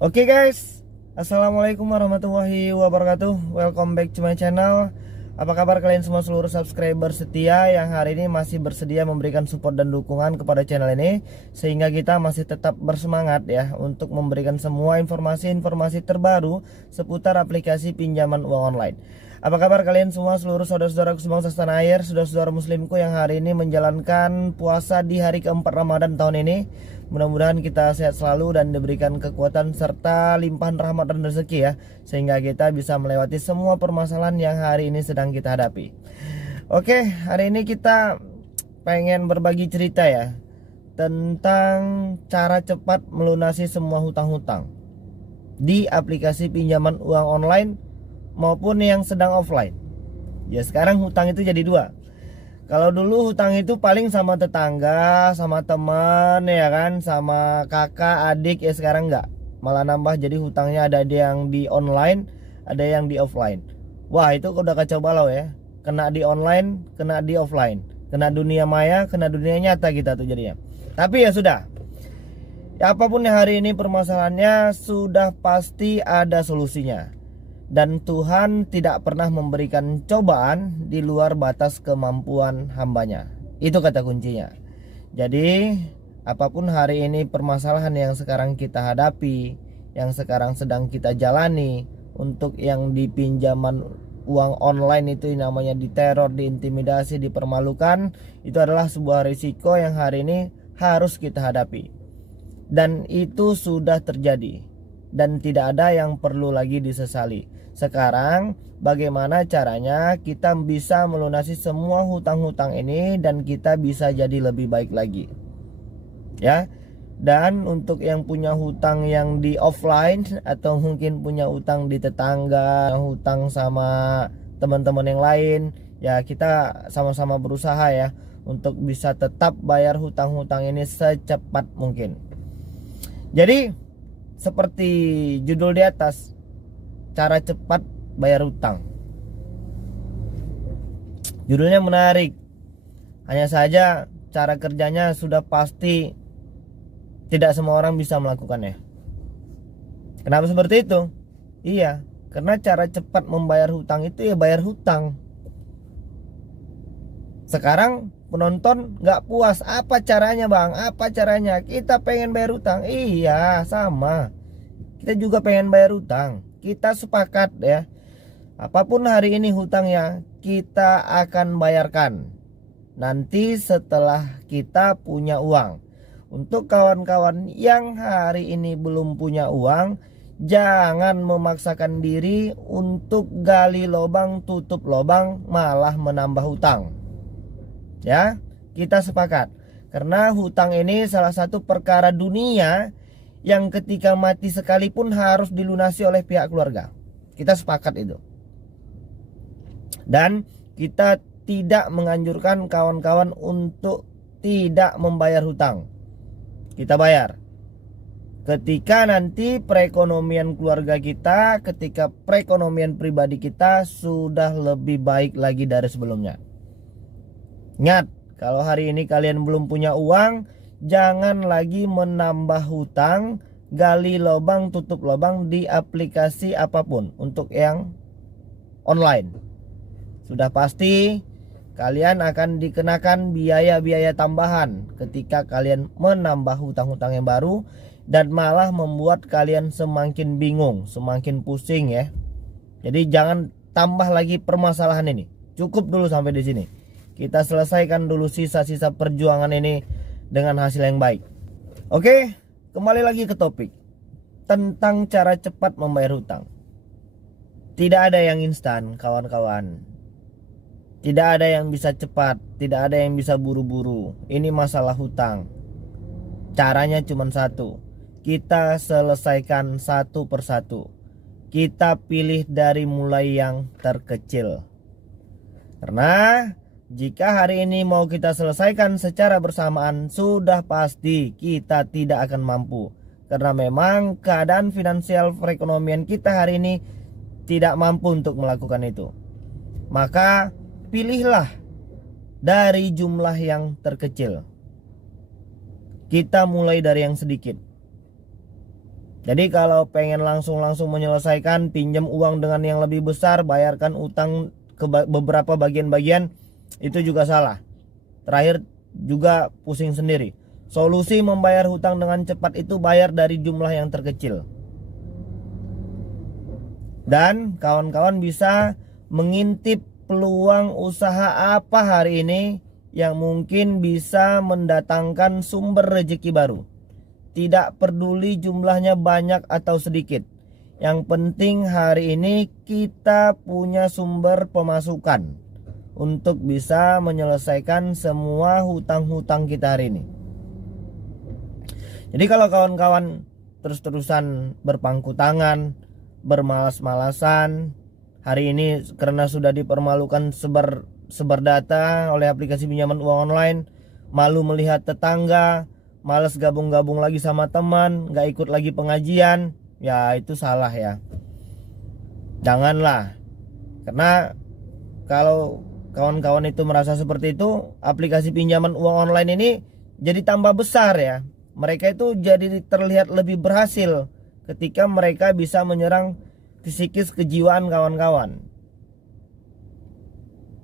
Oke guys, Assalamualaikum warahmatullahi wabarakatuh. Welcome back to my channel. Apa kabar kalian semua seluruh subscriber setia yang hari ini masih bersedia memberikan support dan dukungan kepada channel ini, sehingga kita masih tetap bersemangat ya untuk memberikan semua informasi-informasi terbaru seputar aplikasi pinjaman uang online. Apa kabar kalian semua seluruh saudara-saudaraku sebangsa setanah air, saudara-saudara muslimku yang hari ini menjalankan puasa di hari keempat Ramadan tahun ini. Mudah-mudahan kita sehat selalu dan diberikan kekuatan serta limpahan rahmat dan rezeki ya, sehingga kita bisa melewati semua permasalahan yang hari ini sedang kita hadapi. Oke, hari ini kita pengen berbagi cerita ya tentang cara cepat melunasi semua hutang-hutang di aplikasi pinjaman uang online maupun yang sedang offline. Ya, sekarang hutang itu jadi dua. Kalau dulu hutang itu paling sama tetangga, sama teman ya kan, sama kakak, adik, ya sekarang enggak. Malah nambah jadi hutangnya ada yang di online, ada yang di offline. Wah, itu udah kacau balau ya. Kena di online, kena di offline. Kena dunia maya, kena dunia nyata kita tuh jadinya. Tapi ya sudah. Ya apapun yang hari ini permasalahannya sudah pasti ada solusinya. Dan Tuhan tidak pernah memberikan cobaan di luar batas kemampuan hambanya. Itu kata kuncinya. Jadi apapun hari ini permasalahan yang sekarang kita hadapi, yang sekarang sedang kita jalani, untuk yang di pinjaman uang online itu namanya diteror, diintimidasi, dipermalukan, itu adalah sebuah risiko yang hari ini harus kita hadapi. Dan itu sudah terjadi, dan tidak ada yang perlu lagi disesali. Sekarang bagaimana caranya kita bisa melunasi semua hutang-hutang ini dan kita bisa jadi lebih baik lagi ya. Dan untuk yang punya hutang yang di offline atau mungkin punya hutang di tetangga, hutang sama teman-teman yang lain, ya kita sama-sama berusaha ya untuk bisa tetap bayar hutang-hutang ini secepat mungkin. Jadi seperti judul di atas, cara cepat bayar hutang. Judulnya menarik. Hanya saja cara kerjanya sudah pasti tidak semua orang bisa melakukannya. Kenapa seperti itu? Iya, karena cara cepat membayar hutang itu ya bayar hutang. Sekarang penonton nggak puas. Apa caranya bang? Apa caranya? Kita pengen bayar hutang. Iya, sama. Kita juga pengen bayar hutang. Kita sepakat ya, apapun hari ini hutangnya kita akan bayarkan nanti setelah kita punya uang. Untuk kawan-kawan yang hari ini belum punya uang, jangan memaksakan diri untuk gali lubang tutup lubang malah menambah hutang. Ya, kita sepakat. Karena hutang ini salah satu perkara dunia yang ketika mati sekalipun harus dilunasi oleh pihak keluarga. Kita sepakat itu. Dan kita tidak menganjurkan kawan-kawan untuk tidak membayar hutang. Kita bayar ketika nanti perekonomian keluarga kita, ketika perekonomian pribadi kita sudah lebih baik lagi dari sebelumnya. Ingat, kalau hari ini kalian belum punya uang, jangan lagi menambah hutang, gali lubang tutup lubang di aplikasi apapun untuk yang online. Sudah pasti kalian akan dikenakan biaya-biaya tambahan ketika kalian menambah hutang-hutang yang baru, dan malah membuat kalian semakin bingung, semakin pusing ya. Jadi jangan tambah lagi permasalahan ini. Cukup dulu sampai di sini. Kita selesaikan dulu sisa-sisa perjuangan ini dengan hasil yang baik. Oke, kembali lagi ke topik tentang cara cepat membayar hutang. Tidak ada yang instan kawan-kawan. Tidak ada yang bisa cepat, tidak ada yang bisa buru-buru. Ini masalah hutang. Caranya cuma satu. Kita selesaikan satu persatu. Kita pilih dari mulai yang terkecil. Karena jika hari ini mau kita selesaikan secara bersamaan, sudah pasti kita tidak akan mampu. Karena memang keadaan finansial perekonomian kita hari ini tidak mampu untuk melakukan itu. Maka pilihlah dari jumlah yang terkecil. Kita mulai dari yang sedikit. Jadi kalau pengen langsung menyelesaikan, pinjam uang dengan yang lebih besar, bayarkan utang ke beberapa bagian-bagian, itu juga salah. Terakhir juga pusing sendiri. Solusi membayar hutang dengan cepat itu bayar dari jumlah yang terkecil. Dan kawan-kawan bisa mengintip peluang usaha apa hari ini yang mungkin bisa mendatangkan sumber rezeki baru. Tidak peduli jumlahnya banyak atau sedikit. Yang penting hari ini kita punya sumber pemasukan untuk bisa menyelesaikan semua hutang-hutang kita hari ini. Jadi kalau kawan-kawan terus-terusan berpangku tangan, bermalas-malasan, hari ini karena sudah dipermalukan sebar data oleh aplikasi pinjaman uang online, malu melihat tetangga, males gabung-gabung lagi sama teman, gak ikut lagi pengajian, ya itu salah ya. Janganlah. Karena kalau kawan-kawan itu merasa seperti itu, aplikasi pinjaman uang online ini jadi tambah besar ya. Mereka itu jadi terlihat lebih berhasil ketika mereka bisa menyerang psikis kejiwaan kawan-kawan.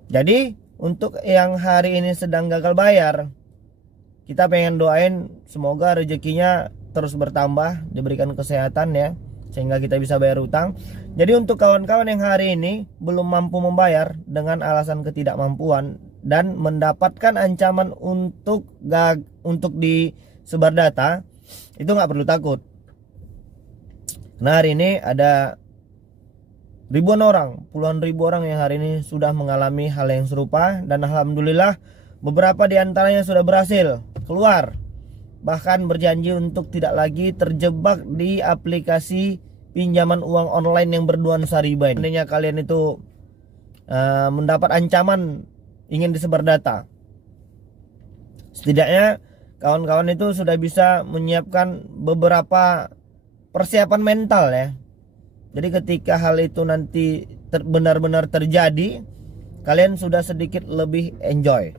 Jadi untuk yang hari ini sedang gagal bayar, kita pengen doain semoga rezekinya terus bertambah, diberikan kesehatan ya, sehingga kita bisa bayar utang. Jadi untuk kawan-kawan yang hari ini belum mampu membayar dengan alasan ketidakmampuan dan mendapatkan ancaman untuk disebar data, itu nggak perlu takut. Nah hari ini ada ribuan orang, puluhan ribu orang yang hari ini sudah mengalami hal yang serupa, dan alhamdulillah beberapa di antaranya sudah berhasil keluar, bahkan berjanji untuk tidak lagi terjebak di aplikasi pinjaman uang online yang bernuansa riba ini. Seandainya kalian itu mendapat ancaman ingin disebar data, setidaknya kawan-kawan itu sudah bisa menyiapkan beberapa persiapan mental ya. Jadi ketika hal itu nanti benar-benar terjadi, kalian sudah sedikit lebih enjoy.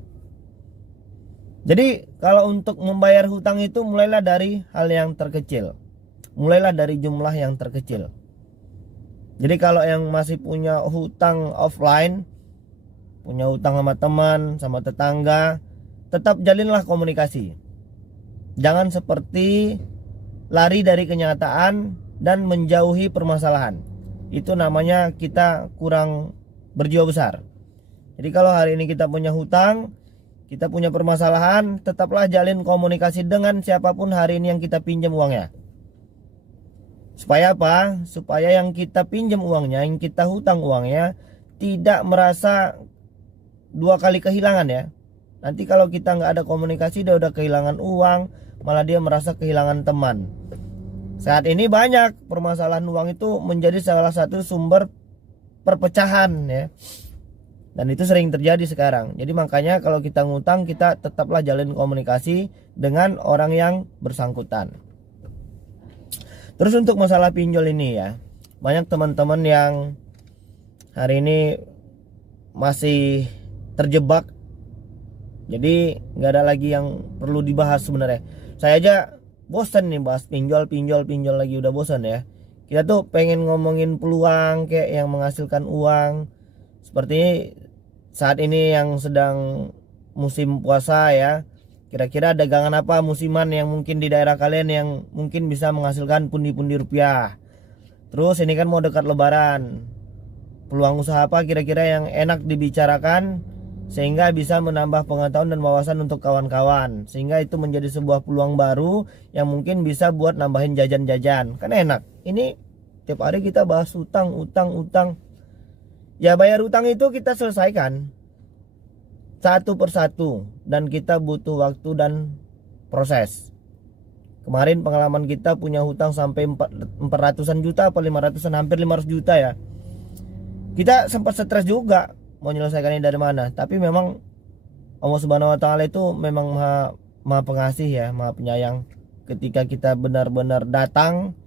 Jadi kalau untuk membayar hutang itu mulailah dari hal yang terkecil. Mulailah dari jumlah yang terkecil. Jadi kalau yang masih punya hutang offline, punya hutang sama teman, sama tetangga, tetap jalinlah komunikasi. Jangan seperti lari dari kenyataan dan menjauhi permasalahan. Itu namanya kita kurang berjiwa besar. Jadi kalau hari ini kita punya hutang, kita punya permasalahan, tetaplah jalin komunikasi dengan siapapun hari ini yang kita pinjam uangnya. Supaya apa? Supaya yang kita pinjam uangnya, yang kita hutang uangnya, tidak merasa dua kali kehilangan ya. Nanti kalau kita nggak ada komunikasi, dia udah kehilangan uang, malah dia merasa kehilangan teman. Saat ini banyak permasalahan uang itu menjadi salah satu sumber perpecahan ya. Dan itu sering terjadi sekarang. Jadi makanya kalau kita ngutang, kita tetaplah jalin komunikasi dengan orang yang bersangkutan. Terus untuk masalah pinjol ini ya, banyak teman-teman yang hari ini masih terjebak. Jadi nggak ada lagi yang perlu dibahas sebenarnya. Saya aja bosan nih bahas pinjol lagi, udah bosan ya. Kita tuh pengen ngomongin peluang kayak yang menghasilkan uang. Seperti saat ini yang sedang musim puasa ya. Kira-kira dagangan apa musiman yang mungkin di daerah kalian yang mungkin bisa menghasilkan pundi-pundi rupiah. Terus ini kan mau dekat lebaran. Peluang usaha apa kira-kira yang enak dibicarakan sehingga bisa menambah pengetahuan dan wawasan untuk kawan-kawan. Sehingga itu menjadi sebuah peluang baru yang mungkin bisa buat nambahin jajan-jajan. Kan enak. Ini tiap hari kita bahas utang. Ya bayar utang itu kita selesaikan satu persatu, dan kita butuh waktu dan proses. Kemarin pengalaman kita punya hutang sampai 400-an juta apa 500-an, hampir 500 juta ya. Kita sempat stres juga mau menyelesaikannya dari mana. Tapi memang Allah Subhanahu wa taala itu memang maha pengasih ya, maha penyayang. Ketika kita benar-benar datang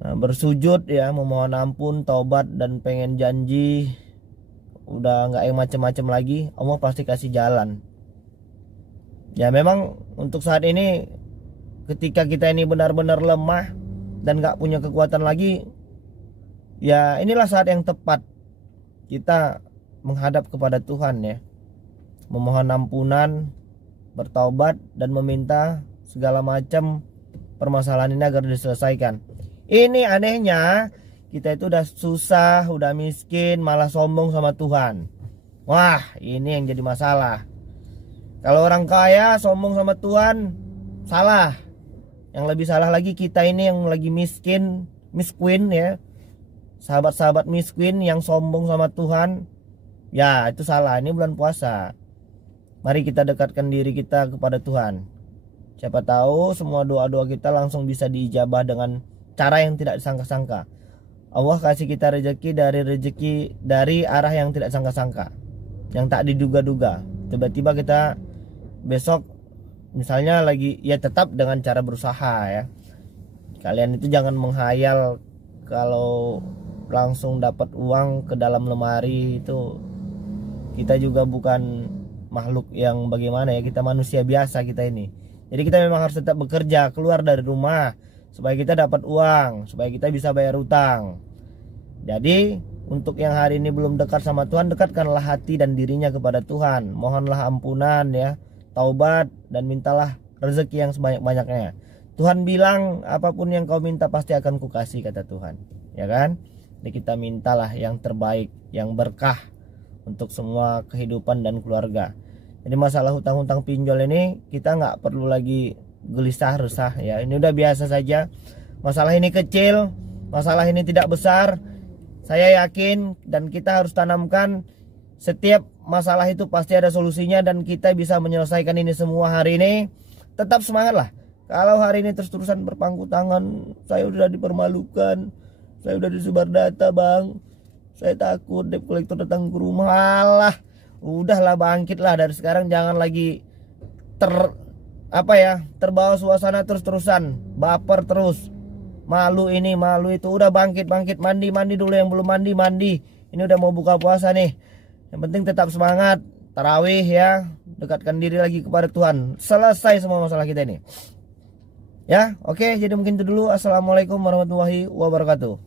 bersujud ya, memohon ampun, taubat dan pengen janji udah nggak yang macem-macem lagi, Allah pasti kasih jalan. Ya memang untuk saat ini ketika kita ini benar-benar lemah dan gak punya kekuatan lagi, ya inilah saat yang tepat kita menghadap kepada Tuhan ya, memohon ampunan, bertaubat, dan meminta segala macam permasalahan ini agar diselesaikan. Ini anehnya, kita itu udah susah, udah miskin, malah sombong sama Tuhan. Wah, ini yang jadi masalah. Kalau orang kaya sombong sama Tuhan, salah. Yang lebih salah lagi kita ini yang lagi miskin, miskin ya. Sahabat-sahabat miskin yang sombong sama Tuhan, ya itu salah. Ini bulan puasa. Mari kita dekatkan diri kita kepada Tuhan. Siapa tahu semua doa-doa kita langsung bisa diijabah dengan cara yang tidak disangka-sangka. Allah kasih kita rezeki dari arah yang tidak sangka-sangka, yang tak diduga-duga. Tiba-tiba kita besok misalnya lagi, ya tetap dengan cara berusaha ya. Kalian itu jangan menghayal kalau langsung dapat uang ke dalam lemari itu. Kita juga bukan makhluk yang bagaimana ya, kita manusia biasa kita ini. Jadi kita memang harus tetap bekerja, keluar dari rumah supaya kita dapat uang, supaya kita bisa bayar utang. Jadi untuk yang hari ini belum dekat sama Tuhan, dekatkanlah hati dan dirinya kepada Tuhan. Mohonlah ampunan ya, taubat, dan mintalah rezeki yang sebanyak-banyaknya. Tuhan bilang apapun yang kau minta pasti akan kukasih, kata Tuhan, ya kan? Jadi kita mintalah yang terbaik, yang berkah untuk semua kehidupan dan keluarga. Jadi masalah hutang-hutang pinjol ini kita nggak perlu lagi gelisah resah ya. Ini udah biasa saja. Masalah ini kecil, masalah ini tidak besar. Saya yakin dan kita harus tanamkan, setiap masalah itu pasti ada solusinya dan kita bisa menyelesaikan ini semua hari ini. Tetap semangat lah. Kalau hari ini terus-terusan berpangku tangan, saya udah dipermalukan, saya udah disebar data bang, saya takut debt collector datang ke rumah. Alah, udahlah bangkitlah dari sekarang, jangan lagi terbawa suasana terus-terusan, baper terus, malu ini malu itu. Udah bangkit mandi dulu, yang belum mandi. Ini udah mau buka puasa nih. Yang penting tetap semangat, tarawih ya, dekatkan diri lagi kepada Tuhan, selesai semua masalah kita ini. Ya, oke, jadi mungkin itu dulu. Assalamualaikum warahmatullahi wabarakatuh.